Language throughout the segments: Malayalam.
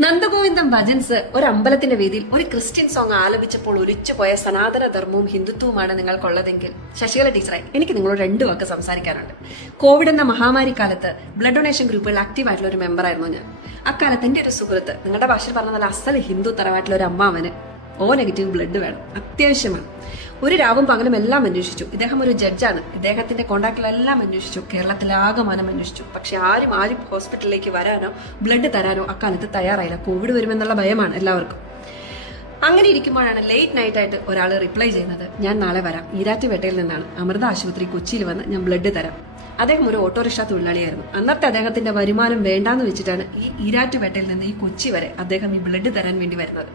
നന്ദഗോവിന്ദം ഭജൻസ് ഒരു അമ്പലത്തിന്റെ വേദിയിൽ ഒരു ക്രിസ്ത്യൻ സോങ് ആലപിച്ചപ്പോൾ ഒലിച്ചുപോയ സനാതന ധർമ്മവും ഹിന്ദുത്വവുമാണ് നിങ്ങൾക്കുള്ളതെങ്കിൽ ശശികല ടീച്ചറെ എനിക്ക് നിങ്ങളോട് രണ്ടു വാക്ക് സംസാരിക്കാനുണ്ട്. കോവിഡ് എന്ന മഹാമാരി കാലത്ത് ബ്ലഡ് ഡൊണേഷൻ ഗ്രൂപ്പുകളിൽ ആക്റ്റീവ് ആയിട്ടുള്ള ഒരു മെമ്പറായിരുന്നു ഞാൻ. അക്കാലത്ത് എന്റെ ഒരു സുഹൃത്ത്, നിങ്ങളുടെ ഭാഷയിൽ പറഞ്ഞ നല്ല അസൽ ഹിന്ദു തറവാട്ടിലെ ഒരു അമ്മാവന് ഓ നെഗറ്റീവ് ബ്ലഡ് വേണം, അത്യാവശ്യമാണ്. ഒരു രാവും പകലും എല്ലാം അന്വേഷിച്ചു. ഇദ്ദേഹം ഒരു ജഡ്ജാണ്. ഇദ്ദേഹത്തിന്റെ കോണ്ടാക്റ്റിലെല്ലാം അന്വേഷിച്ചു, കേരളത്തിലാകമാനം അന്വേഷിച്ചു. പക്ഷെ ആരും ഹോസ്പിറ്റലിലേക്ക് വരാനോ ബ്ലഡ് തരാനോ അക്കാലത്ത് തയ്യാറായില്ല. കോവിഡ് വരുമെന്നുള്ള ഭയമാണ് എല്ലാവർക്കും. അങ്ങനെ ഇരിക്കുമ്പോഴാണ് ലേറ്റ് നൈറ്റ് ആയിട്ട് ഒരാൾ റിപ്ലൈ ചെയ്യുന്നത്, ഞാൻ നാളെ വരാം, ഈരാറ്റുപേട്ടയിൽ നിന്നാണ്, അമൃത ആശുപത്രി കൊച്ചിയിൽ വന്ന് ഞാൻ ബ്ലഡ് തരാം. അദ്ദേഹം ഒരു ഓട്ടോറിക്ഷ തൊഴിലാളിയായിരുന്നു. അന്നത്തെ അദ്ദേഹത്തിന്റെ വരുമാനം വേണ്ടാന്ന് വെച്ചിട്ടാണ് ഈ ഈരാറ്റുപേട്ടയിൽ നിന്ന് ഈ കൊച്ചി വരെ അദ്ദേഹം ഈ ബ്ലഡ് തരാൻ വേണ്ടി വരുന്നത്.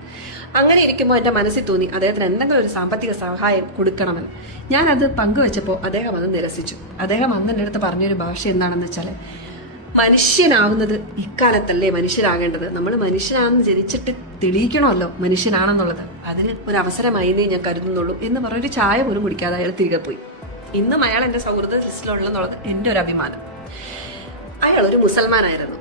അങ്ങനെ ഇരിക്കുമ്പോൾ എന്റെ മനസ്സിൽ തോന്നി അദ്ദേഹത്തിന് എന്തെങ്കിലും ഒരു സാമ്പത്തിക സഹായം കൊടുക്കണമെന്ന്. ഞാൻ അത് പങ്കുവെച്ചപ്പോൾ അദ്ദേഹം അത് നിരസിച്ചു. അദ്ദേഹം അന്ന് എൻ്റെ അടുത്ത് പറഞ്ഞൊരു ഭാഷ എന്താണെന്ന് വെച്ചാൽ, മനുഷ്യനാവുന്നത് ഇക്കാലത്തല്ലേ മനുഷ്യരാകേണ്ടത്, നമ്മൾ മനുഷ്യനാണെന്ന് ജനിച്ചിട്ട് തെളിയിക്കണമല്ലോ മനുഷ്യനാണെന്നുള്ളത്, അതിന് ഒരു അവസരമായിന്നേ ഞാൻ കരുതുന്നുള്ളൂ എന്ന് പറഞ്ഞൊരു ചായ പോലും കുടിക്കാതെ അയാൾ തിരികെ പോയി. ഇന്നും അയാൾ എന്റെ സൗഹൃദ ലിസ്റ്റിലുള്ളതെന്നുള്ളത് എൻ്റെ ഒരു അഭിമാനം. അയാൾ ഒരു മുസൽമാനായിരുന്നു.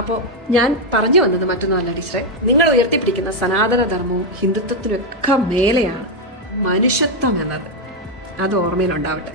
അപ്പോൾ ഞാൻ പറഞ്ഞു വന്നത് മറ്റൊന്നുമല്ല ടീച്ചറെ, നിങ്ങൾ ഉയർത്തിപ്പിടിക്കുന്ന സനാതന ധർമ്മവും ഹിന്ദുത്വത്തിനൊക്കെ മേലെയാണ് മനുഷ്യത്വം എന്നത്. അത് ഓർമ്മയിലുണ്ടാവട്ടെ.